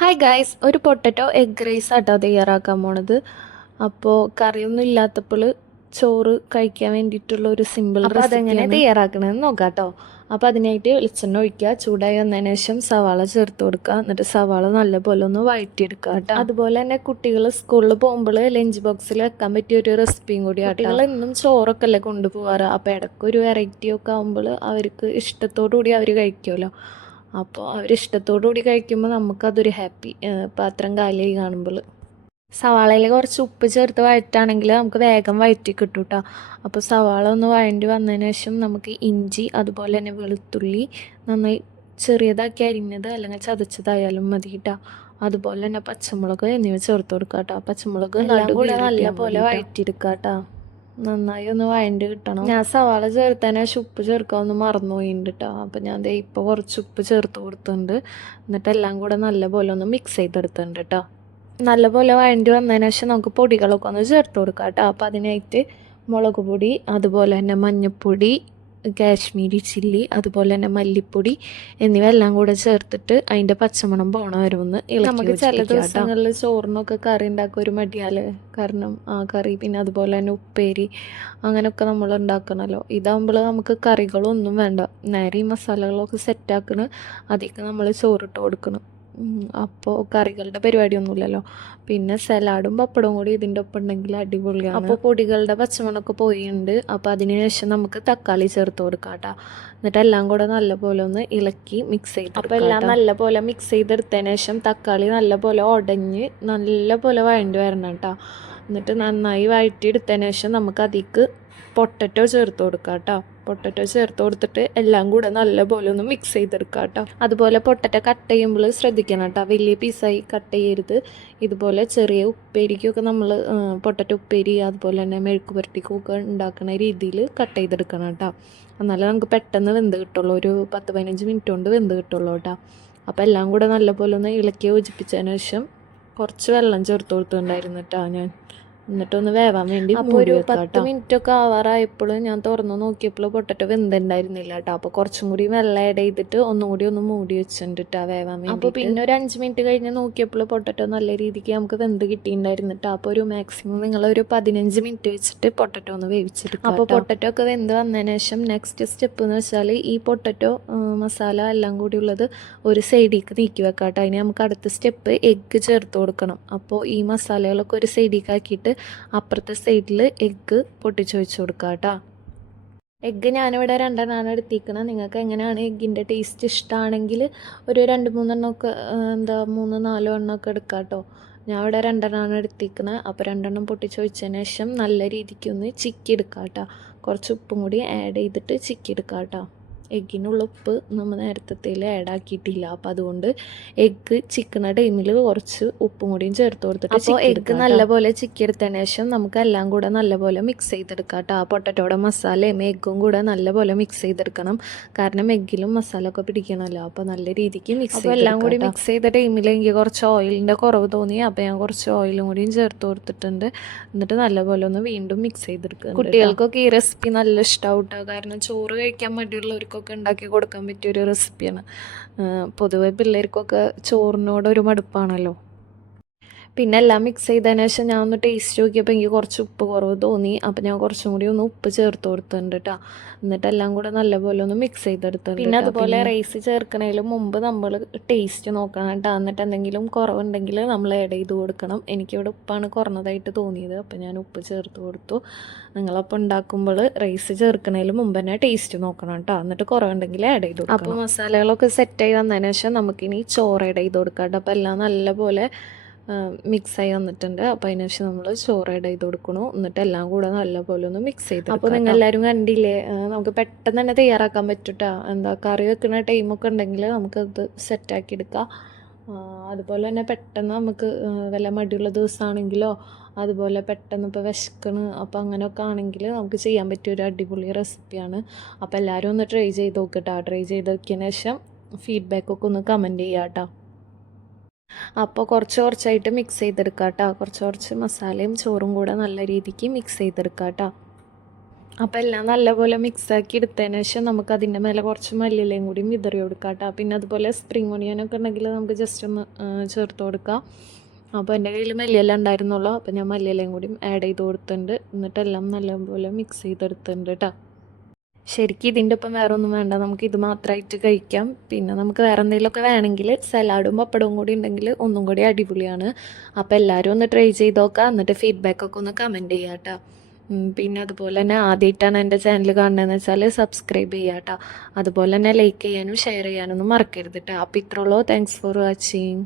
Hi guys, ഒരു potato egg rice ആട്ടോ തയ്യാറാക്കാൻ പോണത്. അപ്പോൾ കറിയൊന്നും ഇല്ലാത്തപ്പോൾ ചോറ് കഴിക്കാൻ വേണ്ടിയിട്ടുള്ള ഒരു സിമ്പിൾ റെസിപ്പി. അതെങ്ങനെ തയ്യാറാക്കണമെന്ന് നോക്കാം കേട്ടോ. അപ്പോൾ അതിനായിട്ട് വെളിച്ചെണ്ണ ഒഴിക്കുക. ചൂടായി വന്നതിന് ശേഷം സവാള ചേർത്ത് കൊടുക്കുക. എന്നിട്ട് സവാള നല്ലപോലെ ഒന്ന് വഴറ്റിയെടുക്കുക കേട്ടോ. അതുപോലെ തന്നെ കുട്ടികൾ സ്കൂളിൽ പോകുമ്പോൾ ലഞ്ച് ബോക്സിൽ വെക്കാൻ പറ്റിയ ഒരു റെസിപ്പിയും കൂടി. കുട്ടികൾ എന്നും ചോറൊക്കെ അല്ലേ കൊണ്ടുപോകാറ്. അപ്പോൾ ഇടയ്ക്കൊരു വെറൈറ്റി ഒക്കെ ആകുമ്പോൾ അവർക്ക് ഇഷ്ടത്തോടു കൂടി അവർ കഴിക്കുമല്ലോ. അപ്പോൾ അവരിഷ്ടത്തോടു കൂടി കഴിക്കുമ്പോൾ നമുക്കതൊരു ഹാപ്പി. പാത്രം കാലിയായി കാണുമ്പോൾ സവാളയിൽ കുറച്ച് ഉപ്പ് ചേർത്ത് വഴറ്റാണെങ്കിൽ നമുക്ക് വേഗം വഴറ്റി കിട്ടും കേട്ടോ. അപ്പോൾ സവാള ഒന്ന് വഴണ്ടി വന്നതിന് ശേഷം നമുക്ക് ഇഞ്ചി അതുപോലെ തന്നെ വെളുത്തുള്ളി നന്നായി ചെറിയതാക്കി അരിഞ്ഞത് അല്ലെങ്കിൽ ചതച്ചതായാലും മതി കേട്ടോ. അതുപോലെ തന്നെ പച്ചമുളക് എന്നിവ ചേർത്ത് കൊടുക്കുക കേട്ടോ. പച്ചമുളക് നല്ല പോലെ വഴറ്റിയെടുക്കുക കേട്ടോ. നന്നായി ഒന്ന് വഴണ്ടി കിട്ടണം. ഞാൻ സവാള ചേർത്തതിന് ഉപ്പ് ചേർക്കാമെന്ന് മറന്നു പോയിട്ടുണ്ട് കേട്ടോ. അപ്പം ഞാൻ ദേ ഇപ്പോൾ കുറച്ച് ഉപ്പ് ചേർത്ത് കൊടുത്തിട്ടുണ്ട്. എന്നിട്ട് എല്ലാം കൂടെ നല്ലപോലെ ഒന്ന് മിക്സ് ചെയ്തെടുത്തിട്ടുണ്ട് കേട്ടോ. നല്ലപോലെ വഴണ്ടി വന്നതിന് ശേഷം നമുക്ക് പൊടികളൊക്കെ ഒന്ന് ചേർത്ത് കൊടുക്കാം കേട്ടോ. അപ്പോൾ അതിനായിട്ട് മുളക് പൊടി അതുപോലെ തന്നെ മഞ്ഞൾപ്പൊടി, കാശ്മീരി ചില്ലി അതുപോലെ തന്നെ മല്ലിപ്പൊടി എന്നിവ എല്ലാം കൂടെ ചേർത്തിട്ട് അതിൻ്റെ പച്ചമണം പോണ വരുമെന്ന് നമുക്ക് ചില ദിവസങ്ങളിൽ ചോറിനൊക്കെ കറി ഉണ്ടാക്കുക ഒരു മടിയാല്. കാരണം ആ കറി പിന്നെ അതുപോലെ തന്നെ ഉപ്പേരി അങ്ങനെയൊക്കെ നമ്മൾ ഉണ്ടാക്കണമല്ലോ. ഇതാകുമ്പോൾ നമുക്ക് കറികളൊന്നും വേണ്ട, നേരെ ഈ മസാലകളൊക്കെ സെറ്റാക്കണ് അതിലേക്ക് നമ്മൾ ചോറിട്ട് കൊടുക്കണം. അപ്പോൾ കറികളുടെ പരിപാടിയൊന്നുമില്ലല്ലോ. പിന്നെ സലാഡും പപ്പടവും കൂടി ഇതിൻ്റെ ഒപ്പം ഉണ്ടെങ്കിൽ അടിപൊളിയാണ്. അപ്പോൾ പൊടികളുടെ പച്ചമണമൊക്കെ പോയിട്ടുണ്ട്. അപ്പോൾ അതിന് ശേഷം നമുക്ക് തക്കാളി ചേർത്ത് കൊടുക്കാം കേട്ടോ. എന്നിട്ട് എല്ലാം കൂടെ നല്ലപോലെ ഒന്ന് ഇളക്കി മിക്സ് ചെയ്ത്. അപ്പോൾ എല്ലാം നല്ലപോലെ മിക്സ് ചെയ്തെടുത്തതിന് ശേഷം തക്കാളി നല്ലപോലെ ഉടഞ്ഞ് നല്ലപോലെ വഴണ്ടി വരണം കേട്ടോ. എന്നിട്ട് നന്നായി വഴറ്റിയെടുത്തതിന് ശേഷം നമുക്ക് അതിലേക്ക് പൊട്ടറ്റോ ചേർത്ത് കൊടുക്കാം കേട്ടോ. പൊട്ടറ്റോ ചേർത്ത് കൊടുത്തിട്ട് എല്ലാം കൂടെ നല്ലപോലെ ഒന്ന് മിക്സ് ചെയ്തെടുക്കാം കേട്ടോ. അതുപോലെ പൊട്ടറ്റോ കട്ട് ചെയ്യുമ്പോൾ ശ്രദ്ധിക്കണം കേട്ടോ, വലിയ പീസായി കട്ട് ചെയ്യരുത്. ഇതുപോലെ ചെറിയ ഉപ്പേരിക്കൊക്കെ നമ്മൾ പൊട്ടറ്റോ ഉപ്പേരി അതുപോലെ തന്നെ മെഴുക്ക് പുരട്ടിക്കൊക്കെ ഉണ്ടാക്കുന്ന രീതിയിൽ കട്ട് ചെയ്തെടുക്കണം കേട്ടോ. എന്നാലേ നമുക്ക് പെട്ടെന്ന് വെന്ത് കിട്ടുള്ളൂ. ഒരു 10-15 മിനിറ്റ് കൊണ്ട് വെന്ത് കിട്ടുള്ളൂ കേട്ടോ. അപ്പോൾ എല്ലാം കൂടെ നല്ലപോലെ ഒന്ന് ഇളക്കി യോജിപ്പിച്ചതിന് ശേഷം കുറച്ച് വെള്ളം ചേർത്ത് കൊടുത്തിട്ടുണ്ടായിരുന്നു കേട്ടോ ഞാൻ. എന്നിട്ടൊന്ന് വേവാൻ വേണ്ടി അപ്പോൾ ഒരു 10 മിനിറ്റ് ഒക്കെ ആവാറായപ്പോൾ ഞാൻ തുറന്നു നോക്കിയപ്പോൾ പൊട്ടറ്റോ വെന്തുണ്ടായിരുന്നില്ല കേട്ടോ. അപ്പോൾ കുറച്ചും കൂടി വെള്ളം ആഡ് ചെയ്തിട്ട് ഒന്നും കൂടി ഒന്ന് മൂടി വെച്ചിട്ടുണ്ട് കേട്ടോ വേവാൻ വേണ്ടി. അപ്പോൾ പിന്നെ ഒരു 5 മിനിറ്റ് കഴിഞ്ഞ് നോക്കിയപ്പോൾ പൊട്ടറ്റോ നല്ല രീതിക്ക് നമുക്ക് വെന്ത് കിട്ടിയിട്ടുണ്ടായിരുന്നു കേട്ടോ. അപ്പോൾ ഒരു മാക്സിമം നിങ്ങളൊരു 15 മിനിറ്റ് വെച്ചിട്ട് പൊട്ടറ്റോ ഒന്ന് വേവിച്ചെടുക്കുക. അപ്പോൾ പൊട്ടറ്റോ ഒക്കെ വെന്ത് വന്നതിന് ശേഷം നെക്സ്റ്റ് സ്റ്റെപ്പ് എന്ന് വെച്ചാൽ ഈ പൊട്ടറ്റോ മസാല എല്ലാം കൂടി ഉള്ളത് ഒരു സൈഡിലേക്ക് നീക്കി വെക്കാം കേട്ടോ. അതിന് നമുക്ക് അടുത്ത സ്റ്റെപ്പ് എഗ്ഗ് ചേർത്ത് കൊടുക്കണം. അപ്പോൾ ഈ മസാലകളൊക്കെ ഒരു സൈഡിലേക്ക് ആക്കിയിട്ട് അപ്പുറത്തെ സൈഡിൽ എഗ്ഗ് പൊട്ടിച്ച് വെച്ച് കൊടുക്കുക കേട്ടോ. എഗ്ഗ് ഞാനിവിടെ 2 എടുത്തിരിക്കണം. നിങ്ങൾക്ക് എങ്ങനെയാണ് എഗ്ഗിൻ്റെ ടേസ്റ്റ് ഇഷ്ടമാണെങ്കിൽ ഒരു 2-3 എന്താ 3-4 എണ്ണമൊക്കെ എടുക്കാം കേട്ടോ. ഞാൻ ഇവിടെ 2 എടുത്തിരിക്കുന്നത്. അപ്പോൾ 2 പൊട്ടിച്ച് വെച്ചതിന് ശേഷം നല്ല രീതിക്കൊന്ന് ചിക്കി എടുക്കാം കേട്ടോ. കുറച്ച് ഉപ്പും കൂടി ആഡ് ചെയ്തിട്ട് ചിക്കി എടുക്കാം കേട്ടോ. എഗ്ഗിനുള്ള ഉപ്പ് നമ്മൾ നേരത്തെ ആഡ് ആക്കിയിട്ടില്ല. അപ്പോൾ അതുകൊണ്ട് എഗ്ഗ് ചിക്കണ ടൈമിൽ കുറച്ച് ഉപ്പും കൂടിയും ചേർത്ത് കൊടുത്തിട്ട് അപ്പോൾ എഗ്ഗ് നല്ലപോലെ ചിക്കിയെടുത്തതിന് ശേഷം നമുക്ക് എല്ലാം കൂടെ നല്ലപോലെ മിക്സ് ചെയ്തെടുക്കാം കേട്ടോ. ആ പൊട്ടറ്റോയുടെ മസാലയും എഗ്ഗും കൂടെ നല്ലപോലെ മിക്സ് ചെയ്തെടുക്കണം. കാരണം എഗ്ഗിലും മസാല ഒക്കെ പിടിക്കണമല്ലോ. അപ്പോൾ നല്ല രീതിക്ക് മിക്സ് ചെയ്ത് എല്ലാം കൂടി മിക്സ് ചെയ്ത ടൈമിൽ എനിക്ക് കുറച്ച് ഓയിലിൻ്റെ കുറവ് തോന്നി. അപ്പോൾ ഞാൻ കുറച്ച് ഓയിലും കൂടിയും ചേർത്ത് കൊടുത്തിട്ടുണ്ട്. എന്നിട്ട് നല്ലപോലെ ഒന്ന് വീണ്ടും മിക്സ് ചെയ്തെടുക്കുക. കുട്ടികൾക്കൊക്കെ ഈ റെസിപ്പി നല്ല ഇഷ്ടമാവും കേട്ടോ. കാരണം ചോറ് കഴിക്കാൻ മടിയുള്ളവർക്ക് ഒക്കെ ഉണ്ടാക്കി കൊടുക്കാൻ പറ്റിയൊരു റെസിപ്പിയാണ്. പൊതുവെ പിള്ളേർക്കൊക്കെ ചോറിനോട് ഒരു മടുപ്പാണല്ലോ. പിന്നെ എല്ലാം മിക്സ് ചെയ്തതിന് ശേഷം ഞാൻ ഒന്ന് ടേസ്റ്റ് നോക്കിയപ്പോൾ എനിക്ക് കുറച്ച് ഉപ്പ് കുറവ് തോന്നി. അപ്പോൾ ഞാൻ കുറച്ചും കൂടി ഒന്ന് ഉപ്പ് ചേർത്ത് കൊടുത്തിട്ടുണ്ട് കേട്ടോ. എന്നിട്ട് എല്ലാം കൂടെ നല്ലപോലെ ഒന്ന് മിക്സ് ചെയ്തെടുത്തിട്ടുണ്ട്. പിന്നെ അതുപോലെ റൈസ് ചേർക്കണതിന് മുമ്പ് നമ്മൾ ടേസ്റ്റ് നോക്കണം കേട്ടോ. എന്നിട്ട് എന്തെങ്കിലും കുറവുണ്ടെങ്കിൽ നമ്മൾ ആഡ് ചെയ്ത് കൊടുക്കണം. എനിക്കിവിടെ ഉപ്പാണ് കുറഞ്ഞതായിട്ട് തോന്നിയത്. അപ്പോൾ ഞാൻ ഉപ്പ് ചേർത്ത് കൊടുത്തു. നിങ്ങളപ്പോൾ ഉണ്ടാക്കുമ്പോൾ റൈസ് ചേർക്കണതിന് മുമ്പ് തന്നെ ടേസ്റ്റ് നോക്കണം കേട്ടോ. എന്നിട്ട് കുറവുണ്ടെങ്കിൽ ആഡ് ചെയ്ത് കൊടുക്കണം. അപ്പോൾ മസാലകളൊക്കെ സെറ്റായി വന്നതിന് ശേഷം നമുക്കിനി ചോറ് ആഡ് ചെയ്ത് കൊടുക്കാം കേട്ടോ. അപ്പോൾ എല്ലാം നല്ലപോലെ മിക്സായി വന്നിട്ടുണ്ട്. അപ്പോൾ അതിന് ശേഷം നമ്മൾ ചോറ് ആഡ് ചെയ്ത് കൊടുക്കണു. എന്നിട്ട് എല്ലാം കൂടെ നല്ലപോലെ ഒന്ന് മിക്സ് ചെയ്ത്. അപ്പോൾ നിങ്ങൾ എല്ലാവരും കണ്ടില്ലേ, നമുക്ക് പെട്ടെന്ന് തന്നെ തയ്യാറാക്കാൻ പറ്റൂട്ടാ. എന്താ കറി വെക്കുന്ന ടൈമൊക്കെ ഉണ്ടെങ്കിൽ നമുക്കത് സെറ്റാക്കി എടുക്കാം. അതുപോലെ തന്നെ പെട്ടെന്ന് നമുക്ക് വല്ല മടിയുള്ള ദിവസമാണെങ്കിലോ അതുപോലെ പെട്ടെന്ന് ഇപ്പോൾ വിശക്കണ് അപ്പോൾ അങ്ങനെയൊക്കെ ആണെങ്കിൽ നമുക്ക് ചെയ്യാൻ പറ്റിയ ഒരു അടിപൊളി റെസിപ്പിയാണ്. അപ്പോൾ എല്ലാവരും ഒന്ന് ട്രൈ ചെയ്ത് നോക്കട്ടോ. ട്രൈ ചെയ്ത് നോക്കിയതിന് ശേഷം ഫീഡ്ബാക്കൊക്കെ ഒന്ന് കമൻറ്റ് ചെയ്യാം കേട്ടോ. അപ്പോൾ കുറച്ചായിട്ട് മിക്സ് ചെയ്തെടുക്കാം കേട്ടോ. കുറച്ച് മസാലയും ചോറും കൂടെ നല്ല രീതിക്ക് മിക്സ് ചെയ്തെടുക്കാം കേട്ടോ. അപ്പോൾ എല്ലാം നല്ലപോലെ മിക്സാക്കി എടുത്തതിന് ശേഷം നമുക്ക് അതിൻ്റെ മേലെ കുറച്ച് മല്ലിയിലയും കൂടി വിതറി കൊടുക്കാം കേട്ടോ. പിന്നെ അതുപോലെ സ്പ്രിംഗ് ഒണിയനൊക്കെ ഉണ്ടെങ്കിൽ നമുക്ക് ജസ്റ്റ് ഒന്ന് ചേർത്ത് കൊടുക്കാം. അപ്പോൾ എൻ്റെ കയ്യിൽ മല്ലിയില ഉണ്ടായിരുന്നുള്ളൂ, അപ്പോൾ ഞാൻ മല്ലിയിലയും കൂടി ആഡ് ചെയ്ത് കൊടുത്തിട്ടുണ്ട്. എന്നിട്ടെല്ലാം നല്ലപോലെ മിക്സ് ചെയ്തെടുത്തിട്ടുണ്ട് കേട്ടോ. ശരിക്കും ഇതിൻ്റെ ഒപ്പം വേറെ ഒന്നും വേണ്ട, നമുക്ക് ഇത് മാത്രമായിട്ട് കഴിക്കാം. പിന്നെ നമുക്ക് വേറെ എന്തെങ്കിലുമൊക്കെ വേണമെങ്കിൽ സലാഡും പപ്പടവും കൂടി ഉണ്ടെങ്കിൽ ഒന്നും കൂടി അടിപൊളിയാണ്. അപ്പോൾ എല്ലാവരും ഒന്ന് ട്രൈ ചെയ്ത് നോക്കാം, എന്നിട്ട് ഫീഡ്ബാക്കൊക്കെ ഒന്ന് കമൻറ്റ് ചെയ്യാം കേട്ടോ. പിന്നെ അതുപോലെ തന്നെ ആദ്യമായിട്ടാണ് എൻ്റെ ചാനൽ കാണുന്നതെന്ന് വെച്ചാൽ സബ്സ്ക്രൈബ് ചെയ്യുക കേട്ടോ. അതുപോലെ തന്നെ ലൈക്ക് ചെയ്യാനും ഷെയർ ചെയ്യാനൊന്നും മറക്കരുത് കേട്ടോ. അപ്പോൾ ഇത്രയുള്ളൂ. Thanks for watching.